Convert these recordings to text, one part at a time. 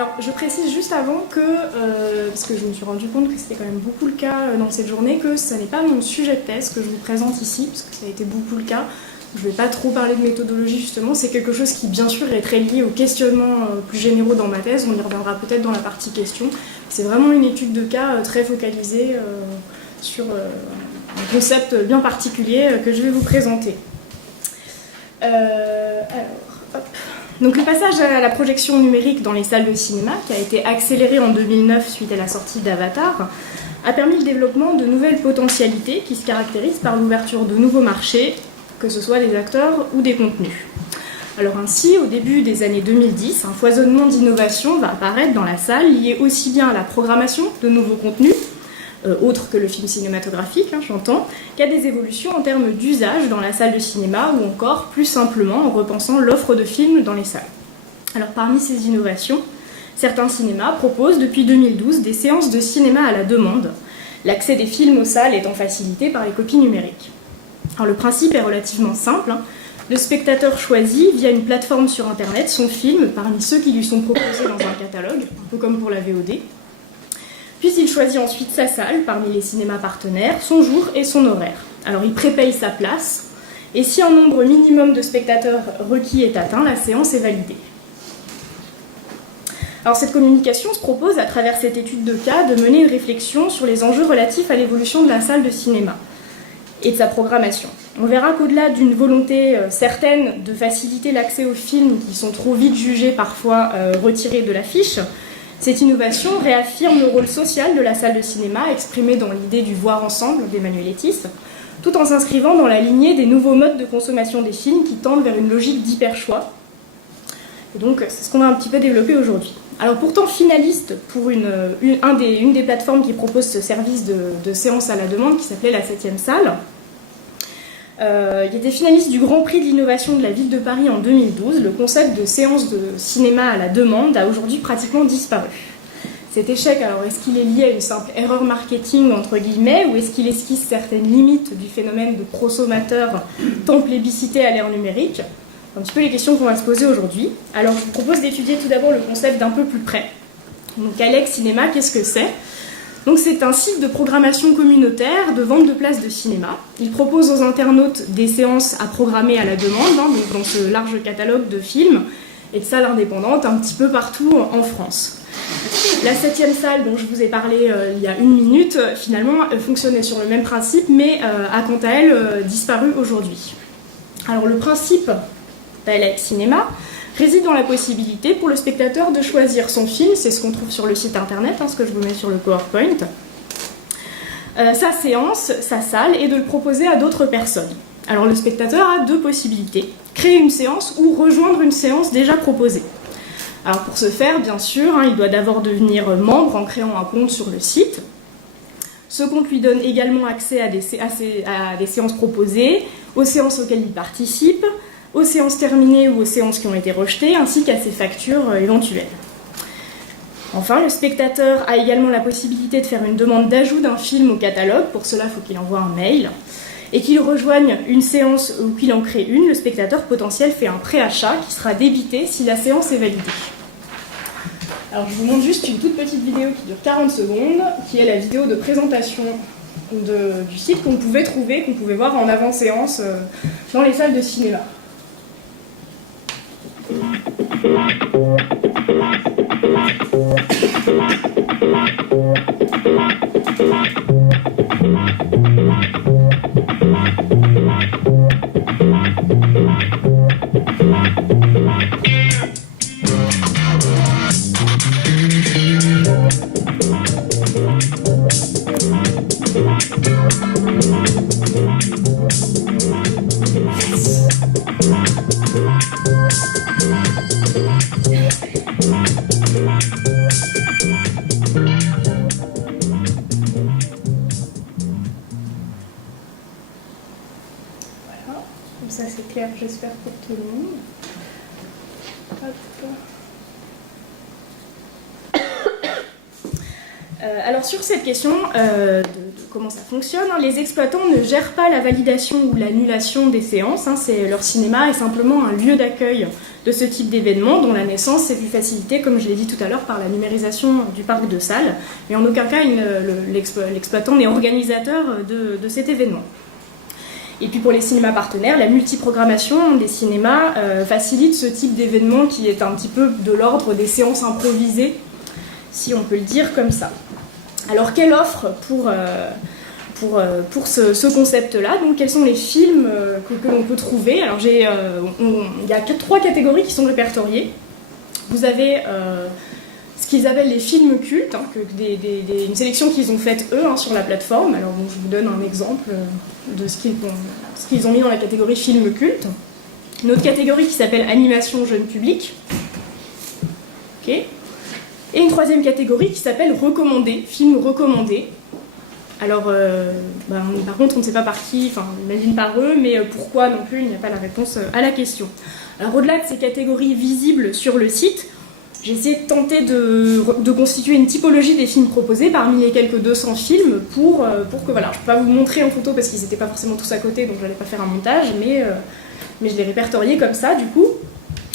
Alors, je précise juste avant que, parce que je me suis rendu compte que c'était quand même beaucoup le cas dans cette journée, que ce n'est pas mon sujet de thèse que je vous présente ici, parce que ça a été beaucoup le cas. Je ne vais pas trop parler de méthodologie justement, c'est quelque chose qui bien sûr est très lié aux questionnements plus généraux dans ma thèse, on y reviendra peut-être dans la partie questions. C'est vraiment une étude de cas très focalisée sur un concept bien particulier que je vais vous présenter. Donc le passage à la projection numérique dans les salles de cinéma, qui a été accéléré en 2009 suite à la sortie d'Avatar, a permis le développement de nouvelles potentialités qui se caractérisent par l'ouverture de nouveaux marchés, que ce soit des acteurs ou des contenus. Alors ainsi, au début des années 2010, un foisonnement d'innovations va apparaître dans la salle, lié aussi bien à la programmation de nouveaux contenus, autres que le film cinématographique, j'entends, qu'à des évolutions en termes d'usage dans la salle de cinéma ou encore, plus simplement, en repensant l'offre de films dans les salles. Alors parmi ces innovations, certains cinémas proposent depuis 2012 des séances de cinéma à la demande, l'accès des films aux salles étant facilité par les copies numériques. Alors le principe est relativement simple, le spectateur choisit via une plateforme sur internet son film parmi ceux qui lui sont proposés dans un catalogue, un peu comme pour la VOD. Puis il choisit ensuite sa salle parmi les cinémas partenaires, son jour et son horaire. Alors il prépaye sa place, et si un nombre minimum de spectateurs requis est atteint, la séance est validée. Alors cette communication se propose, à travers cette étude de cas, de mener une réflexion sur les enjeux relatifs à l'évolution de la salle de cinéma et de sa programmation. On verra qu'au-delà d'une volonté certaine de faciliter l'accès aux films qui sont trop vite jugés parfois retirés de l'affiche, cette innovation réaffirme le rôle social de la salle de cinéma exprimé dans l'idée du voir ensemble d'Emmanuel Etis, tout en s'inscrivant dans la lignée des nouveaux modes de consommation des films qui tendent vers une logique d'hyper-choix. Et donc c'est ce qu'on va un petit peu développer aujourd'hui. Alors pourtant finaliste pour une des plateformes qui propose ce service de séance à la demande qui s'appelait la 7e salle, il était finaliste du Grand Prix de l'innovation de la ville de Paris en 2012. Le concept de séance de cinéma à la demande a aujourd'hui pratiquement disparu. Cet échec, alors est-ce qu'il est lié à une simple erreur marketing entre guillemets, ou est-ce qu'il esquisse certaines limites du phénomène de prosommateur tant plébiscité à l'ère numérique? Un petit peu les questions qu'on va se poser aujourd'hui. Alors je vous propose d'étudier tout d'abord le concept d'un peu plus près. Donc Alex Cinéma, qu'est-ce que c'est? Donc c'est un site de programmation communautaire de vente de places de cinéma. Il propose aux internautes des séances à programmer à la demande, donc dans ce large catalogue de films et de salles indépendantes un petit peu partout en France. La 7e salle dont je vous ai parlé il y a une minute, finalement, fonctionnait sur le même principe, mais a quant à elle disparu aujourd'hui. Alors le principe d'Alex Cinéma réside dans la possibilité pour le spectateur de choisir son film, c'est ce qu'on trouve sur le site internet, ce que je vous mets sur le PowerPoint, sa séance, sa salle, et de le proposer à d'autres personnes. Alors le spectateur a deux possibilités, créer une séance ou rejoindre une séance déjà proposée. Alors pour ce faire, bien sûr, il doit d'abord devenir membre en créant un compte sur le site. Ce compte lui donne également accès à des séances proposées, aux séances auxquelles il participe, aux séances terminées ou aux séances qui ont été rejetées, ainsi qu'à ses factures éventuelles. Enfin, le spectateur a également la possibilité de faire une demande d'ajout d'un film au catalogue. Pour cela, il faut qu'il envoie un mail. Et qu'il rejoigne une séance ou qu'il en crée une, le spectateur potentiel fait un préachat qui sera débité si la séance est validée. Alors, je vous montre juste une toute petite vidéo qui dure 40 secondes, qui est la vidéo de présentation du site qu'on pouvait trouver, qu'on pouvait voir en avant-séance dans les salles de cinéma. Comme ça c'est clair, j'espère, pour tout le monde. Alors sur cette question de comment ça fonctionne, les exploitants ne gèrent pas la validation ou l'annulation des séances. Leur cinéma est simplement un lieu d'accueil de ce type d'événement dont la naissance est plus facilitée, comme je l'ai dit tout à l'heure, par la numérisation du parc de salles. Mais en aucun cas, l'exploitant n'est organisateur de cet événement. Et puis pour les cinémas partenaires, la multiprogrammation des cinémas facilite ce type d'événement qui est un petit peu de l'ordre des séances improvisées, si on peut le dire comme ça. Alors quelle offre pour ce concept-là? Donc quels sont les films que l'on peut trouver? Alors il y a 3 catégories qui sont répertoriées. Vous avez ce qu'ils appellent les films cultes, une sélection qu'ils ont faite eux sur la plateforme. Alors je vous donne un exemple de ce qu'ils ont mis dans la catégorie film culte. Une autre catégorie qui s'appelle animation jeune public. Ok. Et une 3e catégorie qui s'appelle recommandé, film recommandé. Alors, par contre, on ne sait pas par qui, on imagine par eux, mais pourquoi non plus, il n'y a pas la réponse à la question. Alors, au-delà de ces catégories visibles sur le site, j'ai essayé de tenter de constituer une typologie des films proposés parmi les quelques 200 films pour que, voilà, je ne peux pas vous montrer en photo parce qu'ils n'étaient pas forcément tous à côté, donc je n'allais pas faire un montage, mais je les répertoriais comme ça, du coup.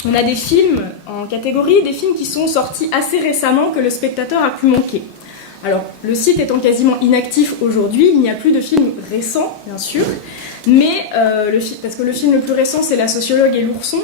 On a des films en catégorie, des films qui sont sortis assez récemment que le spectateur a pu manquer. Alors, le site étant quasiment inactif aujourd'hui, il n'y a plus de films récents, bien sûr, mais parce que le film le plus récent, c'est La sociologue et l'ourson,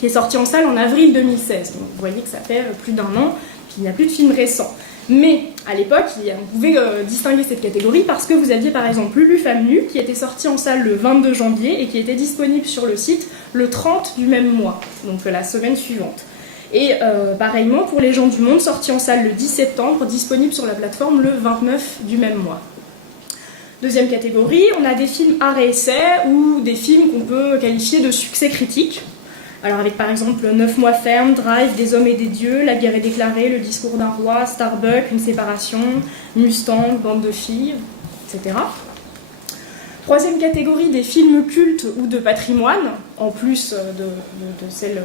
qui est sorti en salle en avril 2016. Donc, vous voyez que ça fait plus d'1 an qu'il n'y a plus de films récents. Mais à l'époque, on pouvait distinguer cette catégorie parce que vous aviez par exemple Lulu Femme Nue, qui était sorti en salle le 22 janvier et qui était disponible sur le site le 30 du même mois, donc la semaine suivante. Et pareillement pour Les gens du monde, sorti en salle le 10 septembre, disponible sur la plateforme le 29 du même mois. 2e catégorie, on a des films art et essai ou des films qu'on peut qualifier de succès critique. Alors avec par exemple 9 mois ferme, Drive, Des hommes et des dieux, La guerre est déclarée, Le discours d'un roi, Starbuck, Une séparation, Mustang, Bande de filles, etc. 3e catégorie, des films cultes ou de patrimoine, en plus de celles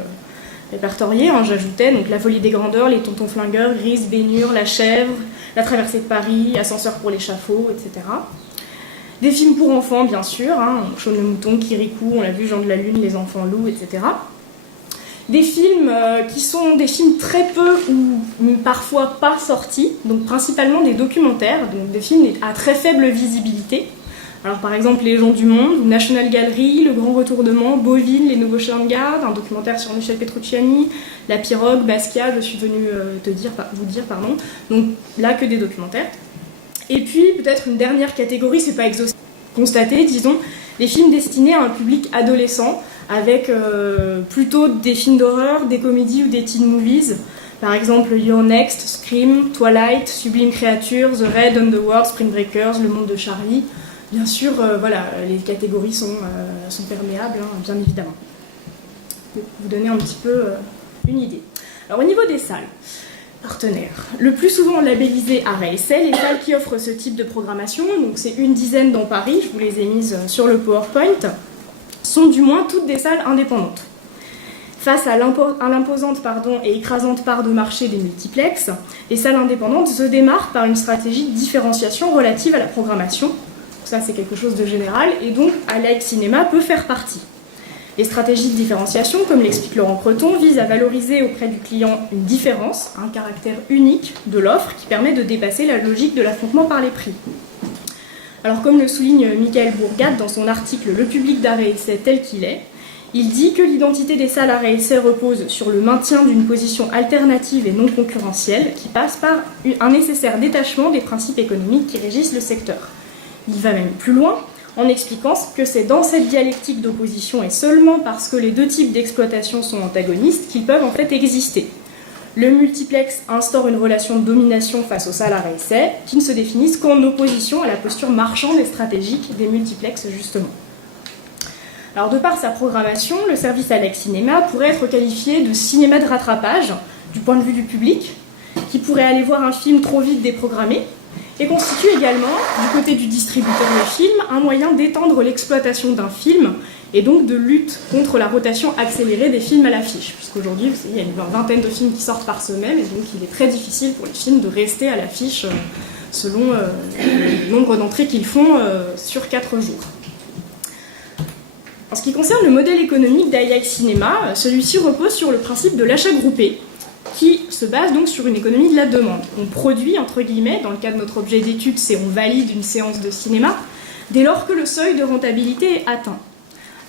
répertoriées, j'ajoutais donc La folie des grandeurs, Les tontons flingueurs, Grise, Bénure, La chèvre, La traversée de Paris, Ascenseur pour l'échafaud, etc. Des films pour enfants, bien sûr, Shaun le mouton, Kirikou, on l'a vu, Jean de la Lune, Les enfants loups, etc. Des films qui sont des films très peu ou parfois pas sortis, donc principalement des documentaires, donc des films à très faible visibilité. Alors par exemple Les gens du monde, National Gallery, Le grand retournement, Bovine, Les nouveaux chiens de garde, un documentaire sur Michel Petrucciani, La pirogue, Basquiat, je suis venue vous dire, donc là que des documentaires. Et puis peut-être une dernière catégorie, c'est pas exhaustif, constaté, disons, des films destinés à un public adolescent, avec plutôt des films d'horreur, des comédies ou des teen movies. Par exemple, Your Next, Scream, Twilight, Sublime Créature, The Red Underworld, Spring Breakers, Le monde de Charlie. Bien sûr, les catégories sont perméables, bien évidemment. Pour vous donner un petit peu une idée. Alors au niveau des salles partenaires, le plus souvent labellisées art et essai, les salles qui offrent ce type de programmation, donc c'est une dizaine dans Paris, je vous les ai mises sur le PowerPoint, sont du moins toutes des salles indépendantes. Face à l'imposante et écrasante part de marché des multiplexes, les salles indépendantes se démarquent par une stratégie de différenciation relative à la programmation. Ça, c'est quelque chose de général, et donc Alex Cinéma peut faire partie. Les stratégies de différenciation, comme l'explique Laurent Creton, visent à valoriser auprès du client une différence, un caractère unique de l'offre qui permet de dépasser la logique de l'affrontement par les prix. Alors comme le souligne Michael Bourgade dans son article « Le public d'art et essai tel qu'il est », il dit que l'identité des salles art et essai repose sur le maintien d'une position alternative et non concurrentielle qui passe par un nécessaire détachement des principes économiques qui régissent le secteur. Il va même plus loin en expliquant que c'est dans cette dialectique d'opposition et seulement parce que les deux types d'exploitation sont antagonistes qu'ils peuvent en fait exister. Le multiplex instaure une relation de domination face aux salles art et essai qui ne se définissent qu'en opposition à la posture marchande et stratégique des multiplexes justement. Alors de par sa programmation, le service Alex Cinéma pourrait être qualifié de cinéma de rattrapage du point de vue du public, qui pourrait aller voir un film trop vite déprogrammé, et constitue également, du côté du distributeur de film, un moyen d'étendre l'exploitation d'un film et donc de lutte contre la rotation accélérée des films à l'affiche, puisqu'aujourd'hui, il y a une vingtaine de films qui sortent par semaine, et donc il est très difficile pour les films de rester à l'affiche selon le nombre d'entrées qu'ils font sur 4 jours. En ce qui concerne le modèle économique d'AIX Cinéma, celui-ci repose sur le principe de l'achat groupé, qui se base donc sur une économie de la demande. On produit, entre guillemets, dans le cas de notre objet d'étude, c'est on valide une séance de cinéma, dès lors que le seuil de rentabilité est atteint.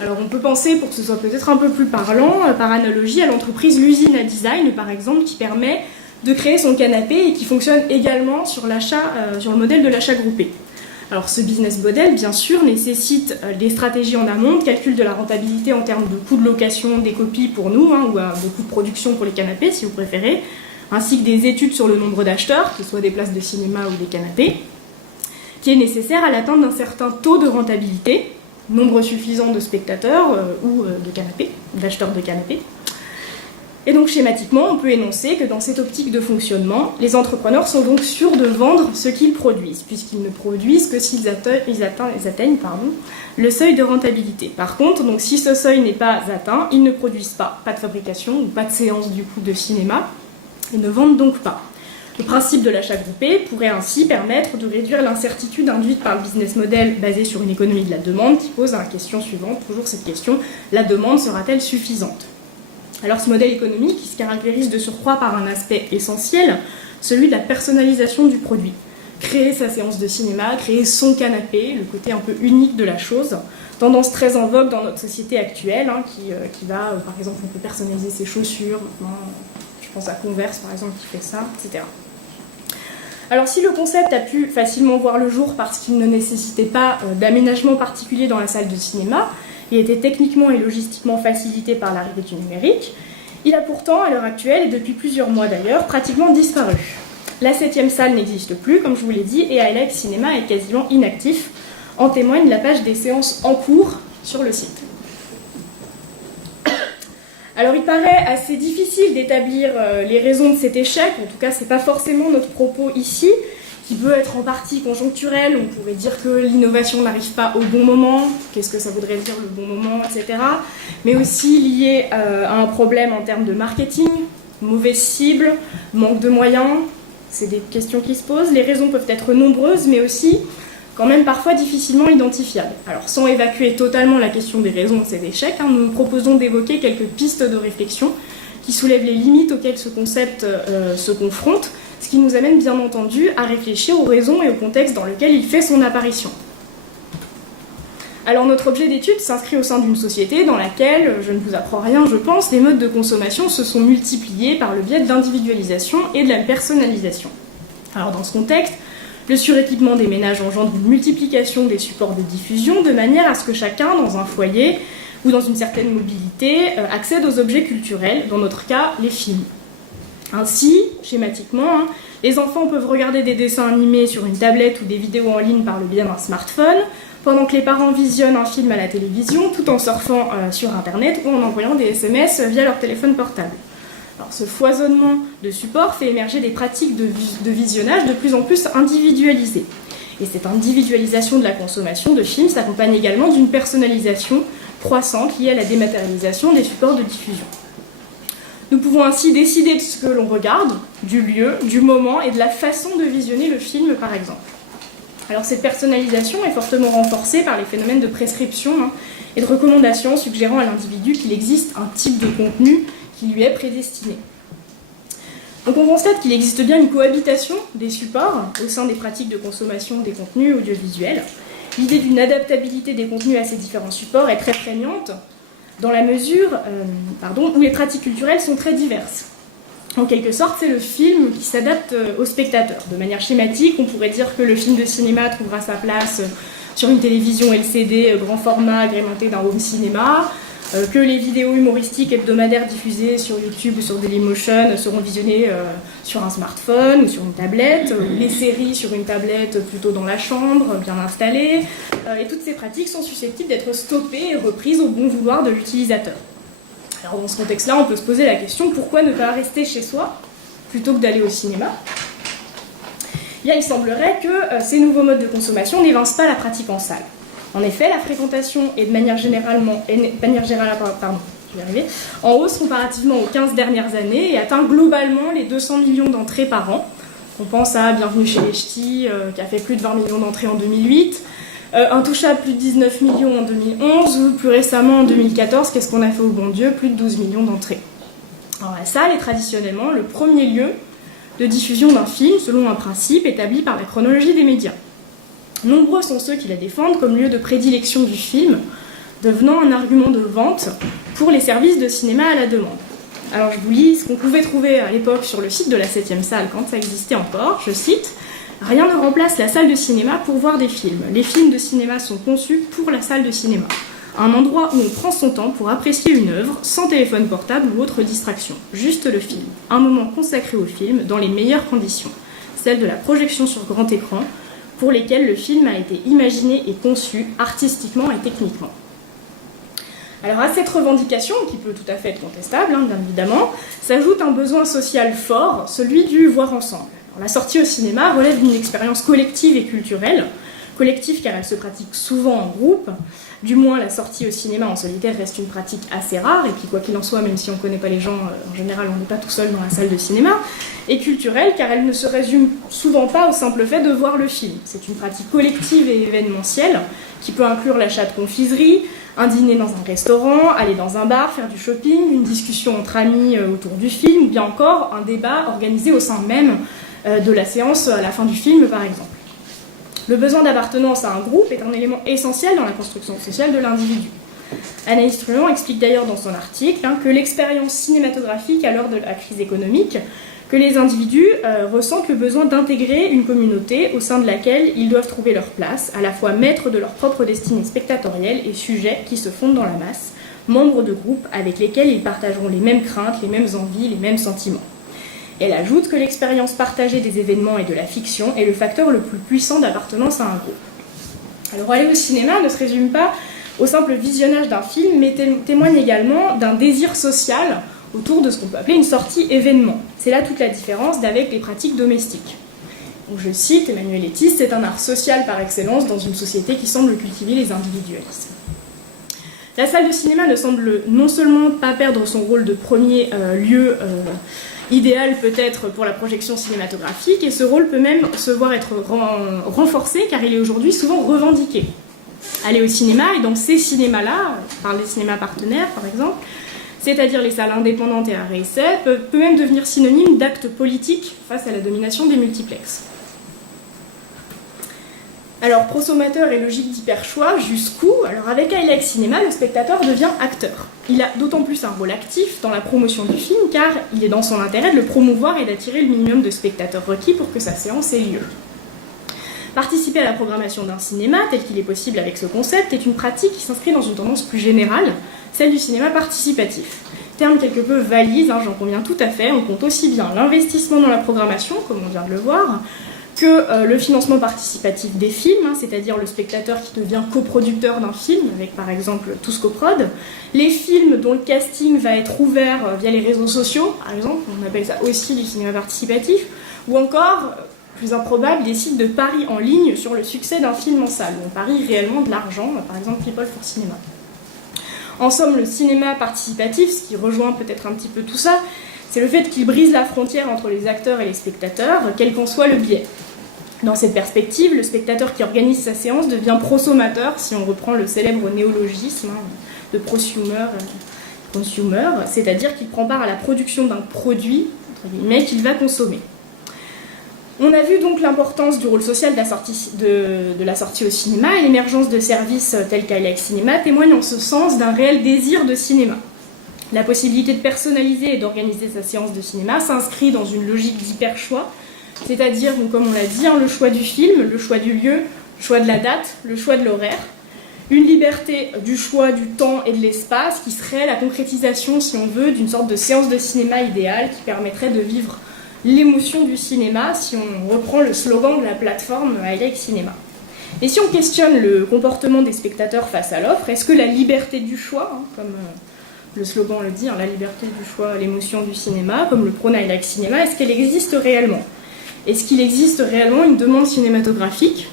Alors on peut penser, pour que ce soit peut-être un peu plus parlant, par analogie à l'entreprise L'Usine à Design, par exemple, qui permet de créer son canapé et qui fonctionne également sur le modèle de l'achat groupé. Alors ce business model, bien sûr, nécessite des stratégies en amont, de calcul de la rentabilité en termes de coût de location des copies pour nous, ou de coût de production pour les canapés, si vous préférez, ainsi que des études sur le nombre d'acheteurs, que ce soit des places de cinéma ou des canapés, qui est nécessaire à l'atteinte d'un certain taux de rentabilité, nombre suffisant de spectateurs ou de canapés, d'acheteurs de canapés. Et donc schématiquement, on peut énoncer que dans cette optique de fonctionnement, les entrepreneurs sont donc sûrs de vendre ce qu'ils produisent, puisqu'ils ne produisent que s'ils atteignent le seuil de rentabilité. Par contre, donc, si ce seuil n'est pas atteint, ils ne produisent pas de fabrication ou pas de séance du coup de cinéma, et ne vendent donc pas. Le principe de l'achat groupé pourrait ainsi permettre de réduire l'incertitude induite par le business model basé sur une économie de la demande qui pose la question suivante, toujours cette question, la demande sera-t-elle suffisante ? Alors ce modèle économique il se caractérise de surcroît par un aspect essentiel, celui de la personnalisation du produit. Créer sa séance de cinéma, créer son canapé, le côté un peu unique de la chose, tendance très en vogue dans notre société actuelle, qui va, par exemple, on peut personnaliser ses chaussures, je pense à Converse par exemple qui fait ça, etc. Alors si le concept a pu facilement voir le jour parce qu'il ne nécessitait pas d'aménagement particulier dans la salle de cinéma, il était techniquement et logistiquement facilité par l'arrivée du numérique, il a pourtant, à l'heure actuelle, et depuis plusieurs mois d'ailleurs, pratiquement disparu. La 7e salle n'existe plus, comme je vous l'ai dit, et AIX Cinéma est quasiment inactif, en témoigne la page des séances en cours sur le site. Alors il paraît assez difficile d'établir les raisons de cet échec, en tout cas c'est pas forcément notre propos ici, qui peut être en partie conjoncturel, on pourrait dire que l'innovation n'arrive pas au bon moment, qu'est-ce que ça voudrait dire le bon moment, etc. Mais aussi lié à un problème en termes de marketing, mauvaise cible, manque de moyens, c'est des questions qui se posent. Les raisons peuvent être nombreuses, mais aussi quand même parfois difficilement identifiables. Alors sans évacuer totalement la question des raisons de cet échec, nous proposons d'évoquer quelques pistes de réflexion qui soulèvent les limites auxquelles ce concept se confronte, ce qui nous amène bien entendu à réfléchir aux raisons et au contexte dans lequel il fait son apparition. Alors notre objet d'étude s'inscrit au sein d'une société dans laquelle, je ne vous apprends rien je pense, les modes de consommation se sont multipliés par le biais d'individualisation et de la personnalisation. Alors dans ce contexte, le suréquipement des ménages engendre une multiplication des supports de diffusion de manière à ce que chacun, dans un foyer ou dans une certaine mobilité, accède aux objets culturels, dans notre cas, les films. Ainsi, schématiquement, les enfants peuvent regarder des dessins animés sur une tablette ou des vidéos en ligne par le biais d'un smartphone, pendant que les parents visionnent un film à la télévision, tout en surfant sur Internet ou en envoyant des SMS via leur téléphone portable. Alors, ce foisonnement de supports fait émerger des pratiques de visionnage de plus en plus individualisées. Et cette individualisation de la consommation de films s'accompagne également d'une personnalisation croissante liée à la dématérialisation des supports de diffusion. Nous pouvons ainsi décider de ce que l'on regarde, du lieu, du moment et de la façon de visionner le film, par exemple. Alors cette personnalisation est fortement renforcée par les phénomènes de prescription et de recommandation suggérant à l'individu qu'il existe un type de contenu qui lui est prédestiné. Donc on constate qu'il existe bien une cohabitation des supports au sein des pratiques de consommation des contenus audiovisuels. L'idée d'une adaptabilité des contenus à ces différents supports est très prégnante, dans la mesure où les pratiques culturelles sont très diverses. En quelque sorte, c'est le film qui s'adapte au spectateur. De manière schématique, on pourrait dire que le film de cinéma trouvera sa place sur une télévision LCD grand format agrémentée d'un home cinéma, que les vidéos humoristiques hebdomadaires diffusées sur YouTube ou sur Dailymotion seront visionnées sur un smartphone ou sur une tablette, les séries sur une tablette plutôt dans la chambre, bien installée, et toutes ces pratiques sont susceptibles d'être stoppées et reprises au bon vouloir de l'utilisateur. Alors dans ce contexte-là, on peut se poser la question, pourquoi ne pas rester chez soi plutôt que d'aller au cinéma ? Il semblerait que ces nouveaux modes de consommation n'évincent pas la pratique en salle. En effet, la fréquentation est de manière générale en hausse comparativement aux 15 dernières années et atteint globalement les 200 millions d'entrées par an. On pense à Bienvenue chez les Ch'tis, qui a fait plus de 20 millions d'entrées en 2008, Intouchable, plus de 19 millions en 2011, ou plus récemment en 2014, Qu'est-ce qu'on a fait au bon Dieu, plus de 12 millions d'entrées. Alors la salle est traditionnellement le premier lieu de diffusion d'un film selon un principe établi par la chronologie des médias. Nombreux sont ceux qui la défendent comme lieu de prédilection du film, devenant un argument de vente pour les services de cinéma à la demande. Alors je vous lis ce qu'on pouvait trouver à l'époque sur le site de la 7e salle quand ça existait encore, je cite « Rien ne remplace la salle de cinéma pour voir des films. Les films de cinéma sont conçus pour la salle de cinéma. Un endroit où on prend son temps pour apprécier une œuvre, sans téléphone portable ou autre distraction. Juste le film. Un moment consacré au film dans les meilleures conditions. Celle de la projection sur grand écran, pour lesquelles le film a été imaginé et conçu artistiquement et techniquement. » Alors à cette revendication, qui peut tout à fait être contestable, bien évidemment, s'ajoute un besoin social fort, celui du voir ensemble. Alors, la sortie au cinéma relève d'une expérience collective et culturelle, collective car elle se pratique souvent en groupe, du moins la sortie au cinéma en solitaire reste une pratique assez rare, et puis quoi qu'il en soit, même si on ne connaît pas les gens, en général on n'est pas tout seul dans la salle de cinéma, et culturelle car elle ne se résume souvent pas au simple fait de voir le film. C'est une pratique collective et événementielle qui peut inclure l'achat de confiseries, un dîner dans un restaurant, aller dans un bar, faire du shopping, une discussion entre amis autour du film, ou bien encore un débat organisé au sein même de la séance à la fin du film par exemple. Le besoin d'appartenance à un groupe est un élément essentiel dans la construction sociale de l'individu. Anaïs Truand explique d'ailleurs dans son article que l'expérience cinématographique à l'heure de la crise économique, que les individus ressentent le besoin d'intégrer une communauté au sein de laquelle ils doivent trouver leur place, à la fois maîtres de leur propre destinée spectatorielle et sujets qui se fondent dans la masse, membres de groupes avec lesquels ils partageront les mêmes craintes, les mêmes envies, les mêmes sentiments. Elle ajoute que l'expérience partagée des événements et de la fiction est le facteur le plus puissant d'appartenance à un groupe. Alors aller au cinéma ne se résume pas au simple visionnage d'un film, mais témoigne également d'un désir social autour de ce qu'on peut appeler une sortie événement. C'est là toute la différence d'avec les pratiques domestiques. Donc je cite Emmanuel Etis, c'est un art social par excellence dans une société qui semble cultiver les individualismes. La salle de cinéma ne semble non seulement pas perdre son rôle de premier lieu idéal peut-être pour la projection cinématographique, et ce rôle peut même se voir être renforcé car il est aujourd'hui souvent revendiqué. Aller au cinéma, et dans ces cinémas-là, je parle des cinémas partenaires par exemple, c'est-à-dire les salles indépendantes et arrêts essais, peut même devenir synonyme d'acte politique face à la domination des multiplexes. Alors, prosommateur et logique d'hyperchoix, jusqu'où? Alors, avec ILEX Cinéma, le spectateur devient acteur. Il a d'autant plus un rôle actif dans la promotion du film, car il est dans son intérêt de le promouvoir et d'attirer le minimum de spectateurs requis pour que sa séance ait lieu. Participer à la programmation d'un cinéma, tel qu'il est possible avec ce concept, est une pratique qui s'inscrit dans une tendance plus générale, celle du cinéma participatif. Terme quelque peu valise, j'en conviens tout à fait, on compte aussi bien l'investissement dans la programmation, comme on vient de le voir, que le financement participatif des films, c'est-à-dire le spectateur qui devient coproducteur d'un film, avec par exemple Tous Coprod, les films dont le casting va être ouvert via les réseaux sociaux, par exemple, on appelle ça aussi du cinéma participatif, ou encore, plus improbable, des sites de paris en ligne sur le succès d'un film en salle, où on parie réellement de l'argent, par exemple People for Cinema. En somme, le cinéma participatif, ce qui rejoint peut-être un petit peu tout ça, c'est le fait qu'il brise la frontière entre les acteurs et les spectateurs, quel qu'en soit le biais. Dans cette perspective, le spectateur qui organise sa séance devient prosommateur, si on reprend le célèbre néologisme de prosumer, c'est-à-dire qu'il prend part à la production d'un produit, entre guillemets, qu'il va consommer. On a vu donc l'importance du rôle social de la sortie au cinéma, et l'émergence de services tels qu'ILEX Cinéma témoigne en ce sens d'un réel désir de cinéma. La possibilité de personnaliser et d'organiser sa séance de cinéma s'inscrit dans une logique d'hyper-choix, c'est-à-dire, comme on l'a dit, le choix du film, le choix du lieu, le choix de la date, le choix de l'horaire, une liberté du choix du temps et de l'espace qui serait la concrétisation, si on veut, d'une sorte de séance de cinéma idéale qui permettrait de vivre l'émotion du cinéma, si on reprend le slogan de la plateforme ILEX Cinéma. Et si on questionne le comportement des spectateurs face à l'offre, est-ce que la liberté du choix, comme le slogan le dit, la liberté du choix, l'émotion du cinéma, comme le prône ILEX Cinéma, est-ce qu'elle existe réellement? Est-ce qu'il existe réellement une demande cinématographique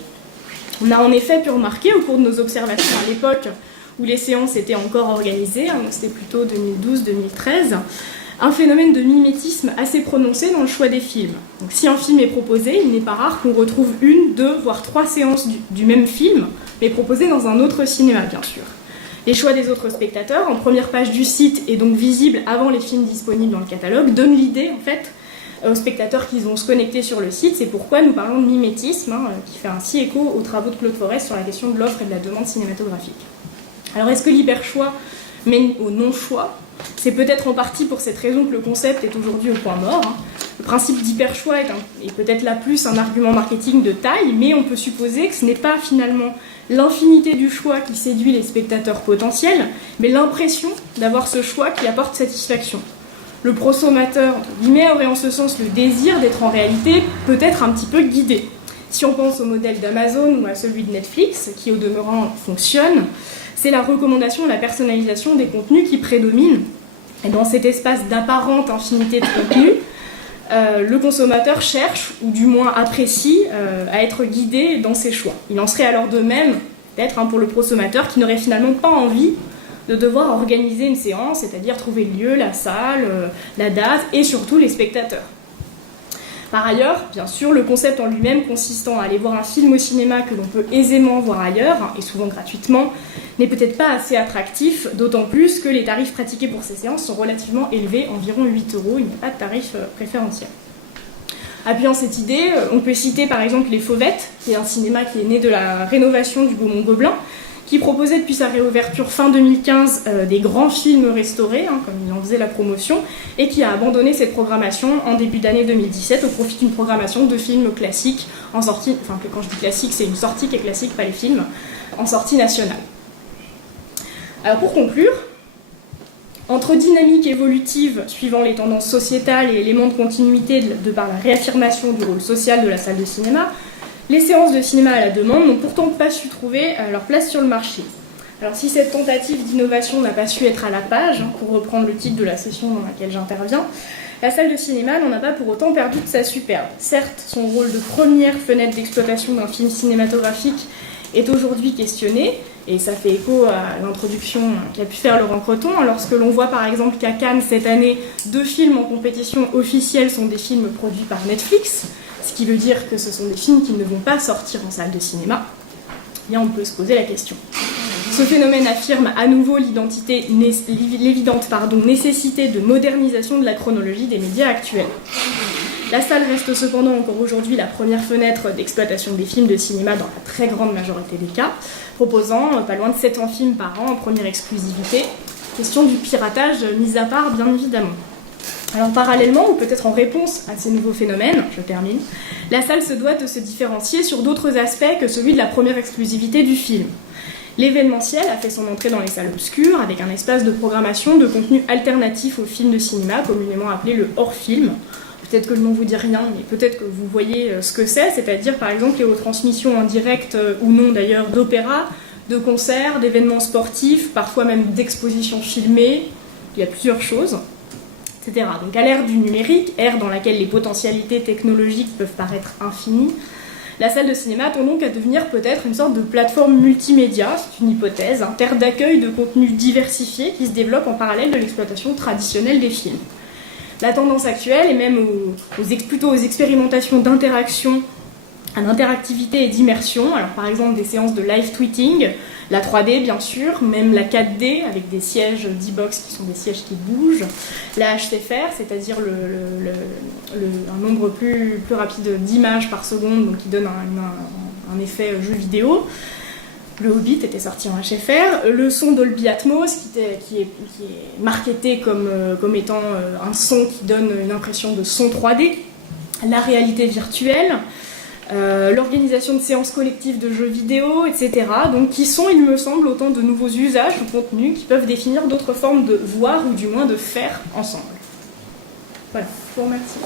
On a en effet pu remarquer au cours de nos observations à l'époque où les séances étaient encore organisées, donc c'était plutôt 2012-2013, un phénomène de mimétisme assez prononcé dans le choix des films. Donc, si un film est proposé, il n'est pas rare qu'on retrouve 1, 2, voire 3 séances du même film, mais proposées dans un autre cinéma, bien sûr. Les choix des autres spectateurs, en première page du site et donc visibles avant les films disponibles dans le catalogue, donnent l'idée, en fait, aux spectateurs qui vont se connecter sur le site. C'est pourquoi nous parlons de mimétisme, qui fait ainsi écho aux travaux de Claude Forest sur la question de l'offre et de la demande cinématographique. Alors, est-ce que l'hyperchoix mène au non-choix ? C'est peut-être en partie pour cette raison que le concept est aujourd'hui au point mort. Le principe d'hyperchoix est peut-être là plus un argument marketing de taille, mais on peut supposer que ce n'est pas finalement l'infinité du choix qui séduit les spectateurs potentiels, mais l'impression d'avoir ce choix qui apporte satisfaction. Le prosommateur, entre guillemets, aurait en ce sens le désir d'être en réalité peut-être un petit peu guidé. Si on pense au modèle d'Amazon ou à celui de Netflix, qui au demeurant fonctionne, c'est la recommandation et la personnalisation des contenus qui prédominent. Et dans cet espace d'apparente infinité de contenus, le consommateur cherche, ou du moins apprécie, à être guidé dans ses choix. Il en serait alors de même, peut-être pour le prosommateur, qui n'aurait finalement pas envie de devoir organiser une séance, c'est-à-dire trouver le lieu, la salle, la date, et surtout les spectateurs. Par ailleurs, bien sûr, le concept en lui-même consistant à aller voir un film au cinéma que l'on peut aisément voir ailleurs, et souvent gratuitement, n'est peut-être pas assez attractif, d'autant plus que les tarifs pratiqués pour ces séances sont relativement élevés, environ 8 €, il n'y a pas de tarif préférentiel. Appuyant cette idée, on peut citer par exemple Les Fauvettes, qui est un cinéma qui est né de la rénovation du Gaumont-Gobelin, qui proposait depuis sa réouverture fin 2015 des grands films restaurés, comme il en faisait la promotion, et qui a abandonné cette programmation en début d'année 2017 au profit d'une programmation de films classiques en sortie, enfin quand je dis classique, c'est une sortie qui est classique, pas les films, en sortie nationale. Alors pour conclure, entre dynamique évolutive suivant les tendances sociétales et éléments de continuité de par la réaffirmation du rôle social de la salle de cinéma, les séances de cinéma à la demande n'ont pourtant pas su trouver leur place sur le marché. Alors si cette tentative d'innovation n'a pas su être à la page, pour reprendre le titre de la session dans laquelle j'interviens, la salle de cinéma n'en a pas pour autant perdu de sa superbe. Certes, son rôle de première fenêtre d'exploitation d'un film cinématographique est aujourd'hui questionné, et ça fait écho à l'introduction qu'a pu faire Laurent Creton, lorsque l'on voit par exemple qu'à Cannes cette année, 2 films en compétition officielle sont des films produits par Netflix, ce qui veut dire que ce sont des films qui ne vont pas sortir en salle de cinéma. Bien, on peut se poser la question. Ce phénomène affirme à nouveau l'évidente nécessité de modernisation de la chronologie des médias actuels. La salle reste cependant encore aujourd'hui la première fenêtre d'exploitation des films de cinéma dans la très grande majorité des cas, proposant pas loin de 700 films par an en première exclusivité. Question du piratage mise à part, bien évidemment. Alors parallèlement, ou peut-être en réponse à ces nouveaux phénomènes, je termine, la salle se doit de se différencier sur d'autres aspects que celui de la première exclusivité du film. L'événementiel a fait son entrée dans les salles obscures avec un espace de programmation de contenu alternatif au film de cinéma, communément appelé le hors-film. Peut-être que le nom vous dit rien, mais peut-être que vous voyez ce que c'est-à-dire par exemple les retransmissions en direct ou non d'ailleurs d'opéra, de concerts, d'événements sportifs, parfois même d'expositions filmées, il y a plusieurs choses, etc. Donc à l'ère du numérique, ère dans laquelle les potentialités technologiques peuvent paraître infinies, la salle de cinéma tend donc à devenir peut-être une sorte de plateforme multimédia, c'est une hypothèse, terre d'accueil de contenus diversifiés qui se développe en parallèle de l'exploitation traditionnelle des films. La tendance actuelle, et même plutôt aux expérimentations d'interaction, d'interactivité et d'immersion, alors par exemple des séances de live tweeting, la 3D bien sûr, même la 4D avec des sièges d'e-box qui sont des sièges qui bougent, la HCFR, c'est-à-dire un nombre plus rapide d'images par seconde, donc qui donne un effet jeu vidéo. Le Hobbit était sorti en HFR, le son Dolby Atmos qui est marketé comme étant un son qui donne une impression de son 3D, la réalité virtuelle, l'organisation de séances collectives de jeux vidéo, etc. Donc qui sont, il me semble, autant de nouveaux usages ou contenus qui peuvent définir d'autres formes de voir ou du moins de faire ensemble. Voilà, je vous remercie.